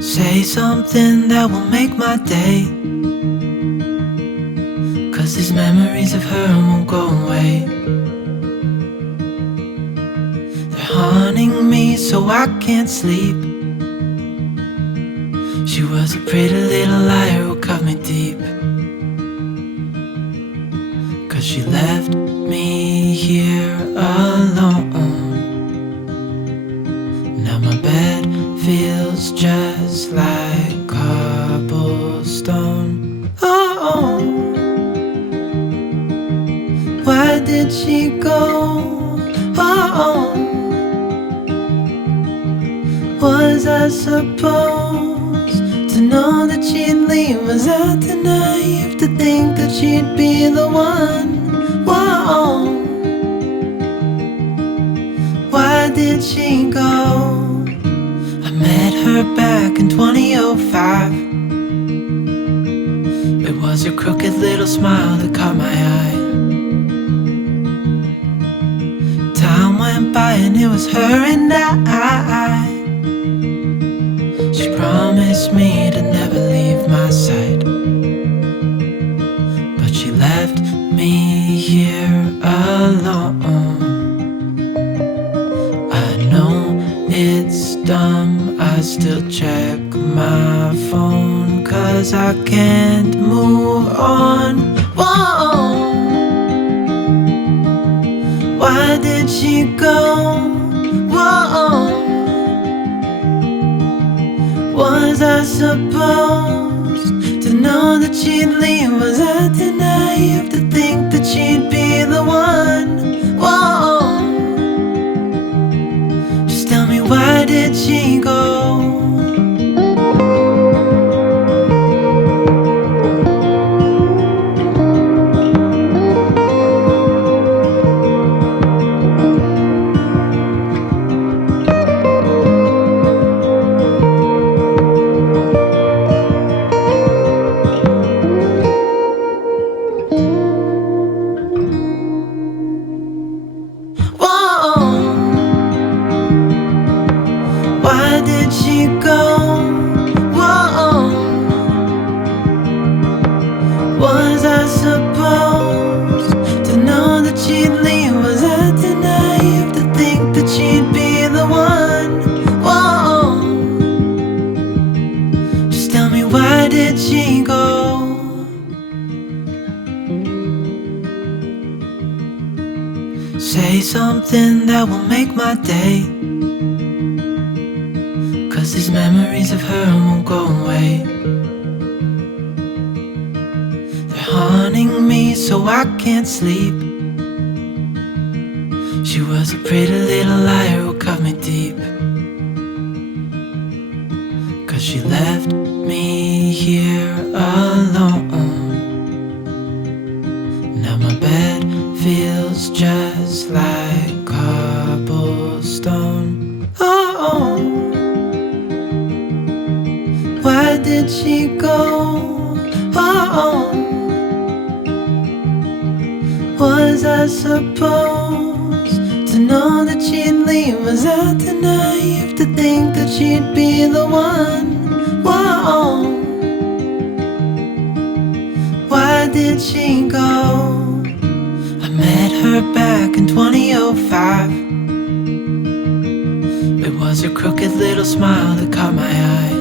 Say something that will make my day, 'cause these memories of her won't go away. They're haunting me so I can't sleep. She was a pretty little liar who cut me deep, 'cause she left me here alone. Now my bed feels just like cobblestone. Oh, why did she go? Oh, was I supposed to know that she'd leave? Was I too naive to think that she'd be the one? Whoa, why did she go? I met her back in 2005. It was her crooked little smile that caught my eye. Time went by and it was her and I. She promised me to never leave my side, but she left me here alone. I know it's dumb, I still check my phone, 'cause I can't move on. Whoa, why did she go? Whoa, was I supposed to know that she'd leave? Was I too naive to think that she'd be the one? Whoa, just tell me, why did she go? Why did she go? Whoa, was I supposed to know that she'd leave? Was I too naive to think that she'd be the one? Whoa, just tell me, why did she go? Say something that will make my day, 'cause these memories of her won't go away. They're haunting me so I can't sleep. She was a pretty little liar who cut me deep, 'cause she left me here alone. Now my bed feels just like cobblestone. Oh, why did she go? Oh, was I supposed to know that she'd leave? Was I too naive to think that she'd be the one? Whoa, why did she go? I met her back in 2005. It was her crooked little smile that caught my eye.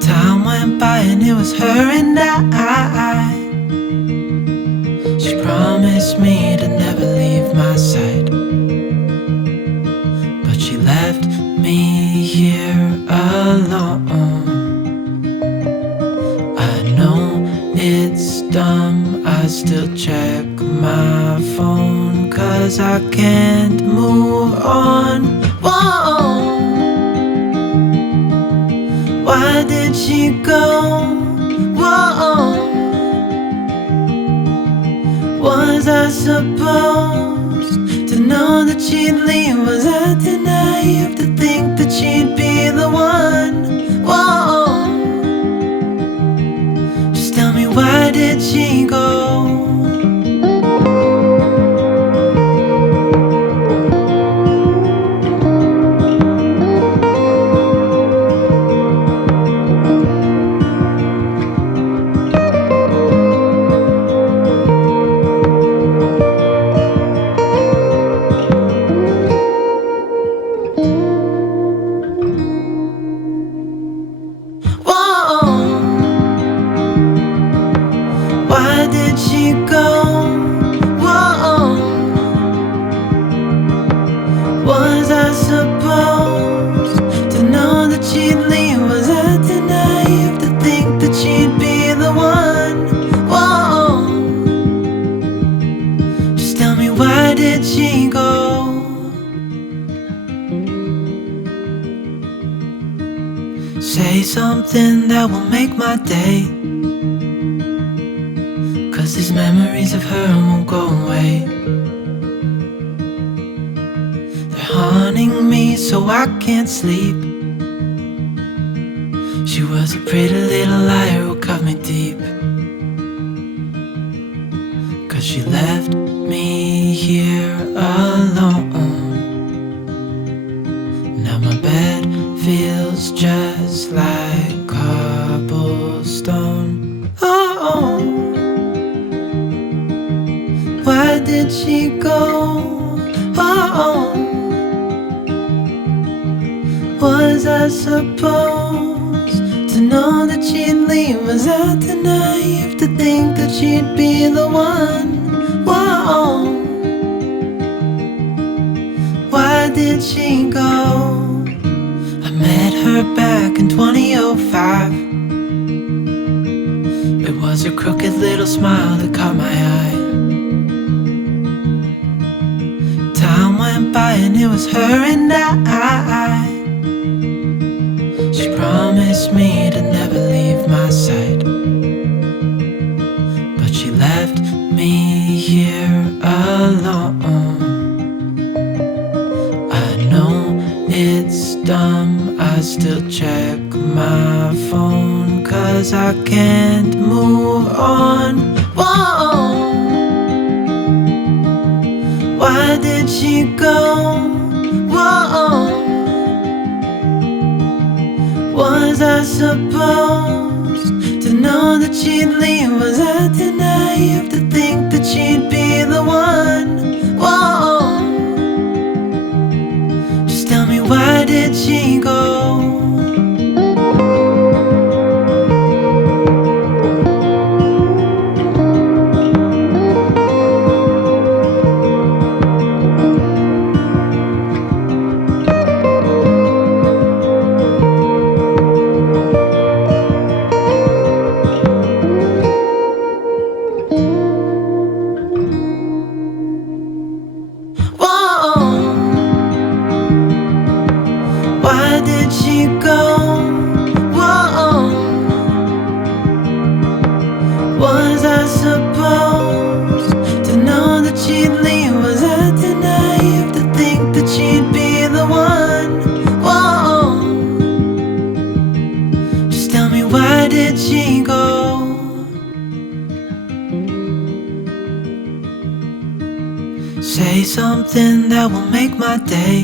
Time went by and it was her and I. She promised me to never leave my side, but she left me here alone. I know it's dumb, I still check my phone, 'cause I can't move on. Whoa, why did she go? Whoa, was I supposed to know that she'd leave? Was I too naive to think that she'd be the one? Whoa, just tell me, why did she go? did she go? Say something that will make my day, 'cause these memories of her won't go away. They're haunting me so I can't sleep. She was a pretty little liar who cut me deep, 'cause she left me here alone. Now my bed feels just like cobblestone. Oh, why did she go? Oh, was I supposed to know that she'd leave? Was I too naive to think that she'd be the one? Whoa, why did she go? I met her back in 2005. It was her crooked little smile that caught my eye. Time went by and it was her and I. She promised me to never leave my side, but she left me here alone. I know it's dumb, I still check my phone, 'cause I can't move on. Whoa, why did she go? Whoa, was I supposed to know that she'd leave? Was I too naive to think that she'd be the one? Whoa, just tell me, why did she go? Why did she go? Whoa, was I supposed to know that she'd leave? Was I too naive to think that she'd be the one? Whoa, just tell me, why did she go? Say something that will make my day,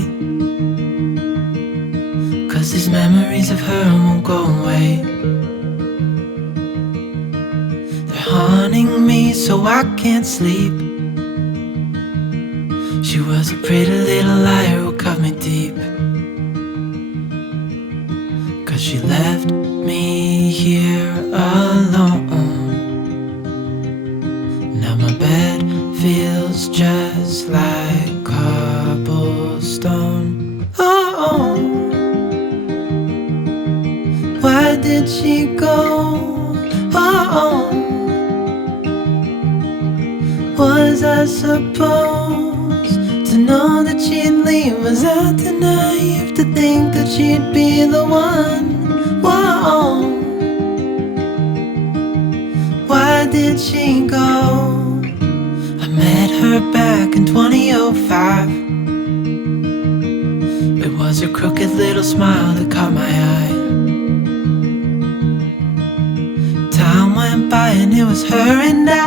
'cause these memories of her won't go away. They're haunting me so I can't sleep. She was a pretty little liar who cut me deep, 'cause she left me here alone. Now my bed feels just like cobblestone. Oh, why did she go? Oh, was I supposed to know that she'd leave? Was I too naive to think that she'd be the one? Whoa, why did she go? I met her back in 2005. It was her crooked little smile that caught my eye. Time went by and it was her and I.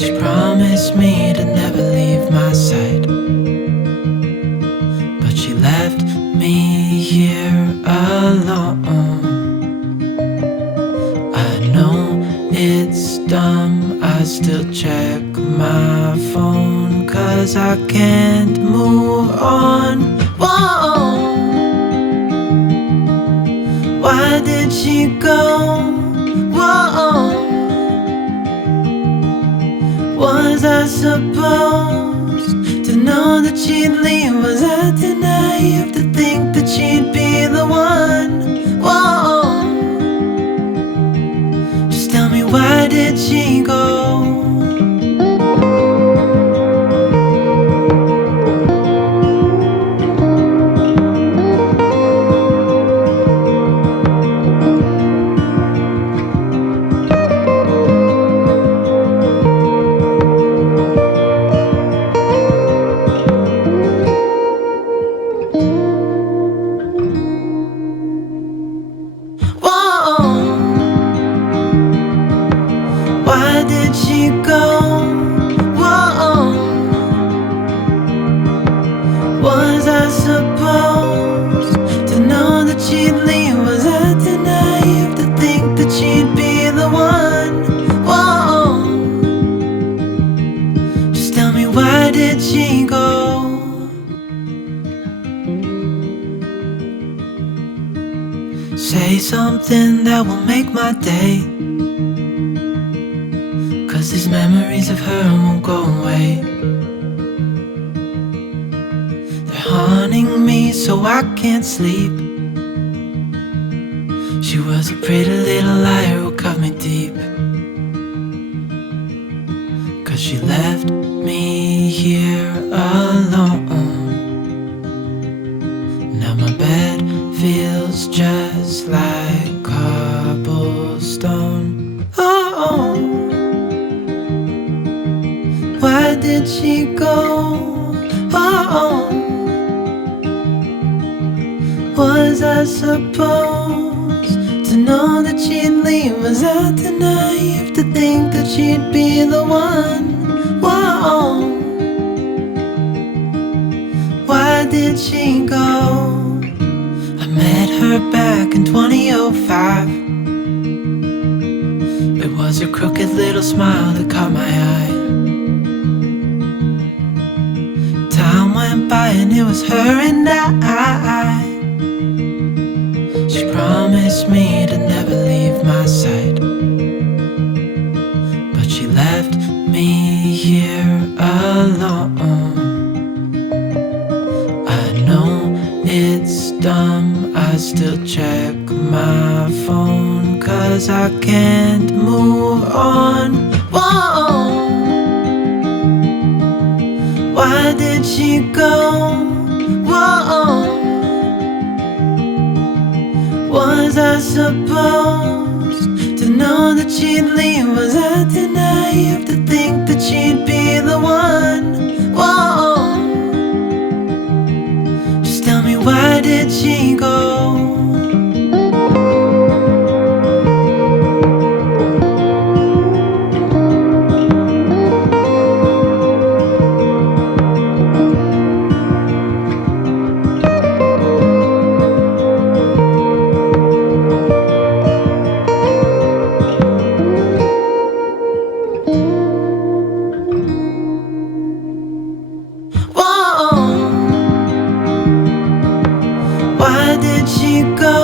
She promised me to never leave my side, but she left me here alone. I know it's dumb, I still check my phone, 'cause I can't move on. Whoa, why did she go? Whoa, was I supposed to know that she'd leave? Was I too naive to think that she'd be the one? Whoa, just tell me, why did she go? did she go? Say something that will make my day, 'cause these memories of her won't go away. They're haunting me so I can't sleep. She was a pretty little liar who cut me deep, 'cause she left me here alone. Now my bed feels just like cobblestone. Oh, why did she go? Oh, was I supposed to know that she'd leave? Was I too naive to think that she'd be the one? Whoa, why did she go? I met her back in 2005. It was her crooked little smile that caught my eye. Time went by and it was her and I. She promised me to never leave my side, but she left me here alone. I know it's dumb, I still check my phone, 'cause I can't move on. Whoa, why did she go? Whoa, was I supposed to know that she'd leave? Was I too naive to think that she'd be the one? Whoa, just tell me, why did she go? Why did she go?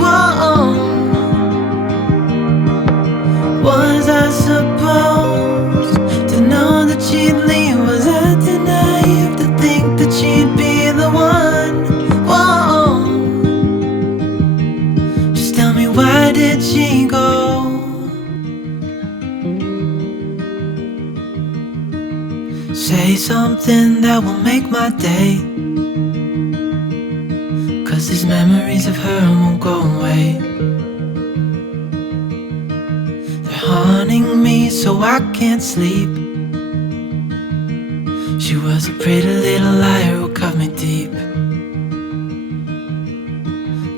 Whoa, was I supposed to know that she'd leave? Was I too naive to think that she'd be the one? Whoa, just tell me, why did she go? Say something that will make my day, 'cause these memories of her won't go away. They're haunting me so I can't sleep. She was a pretty little liar who cut me deep,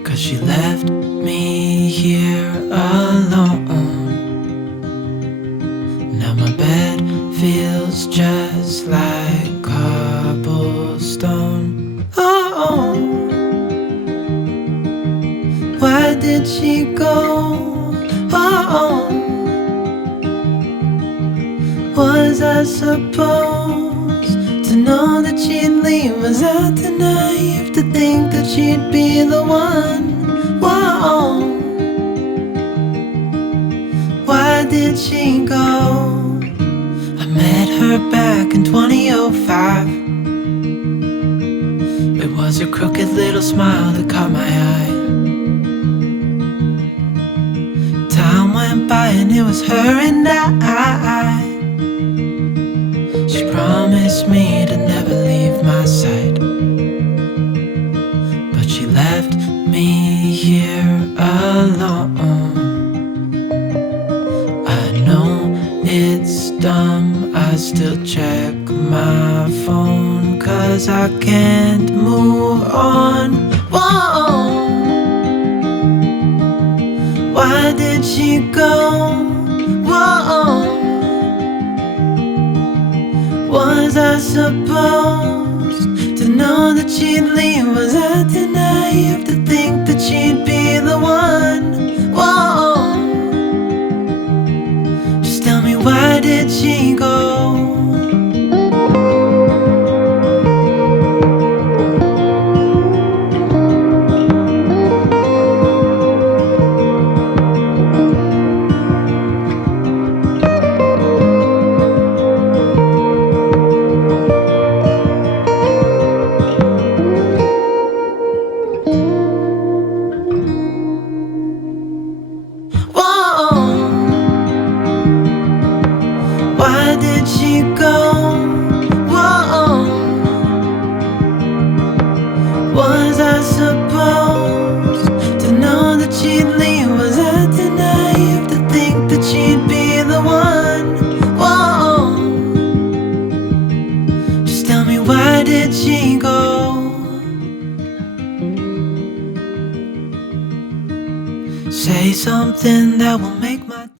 'cause she left me here alone. Now my bed feels just like cobblestone. Oh, why did she go? Oh, was I supposed to know that she'd leave? Was I too naive to think that she'd be the one? Whoa, why did she go? I met her back in 2005. It was her crooked little smile that caught my eye. Time went by and it was her and I. She promised me to never leave my side, but she left me here alone. I know it's dumb, I still check my phone, 'cause I can't move on. Whoa, why did she go? Whoa, was I supposed to know that she'd leave? Was I too naive to think that she'd be the one? Whoa, just tell me, why did she go? Say something that will make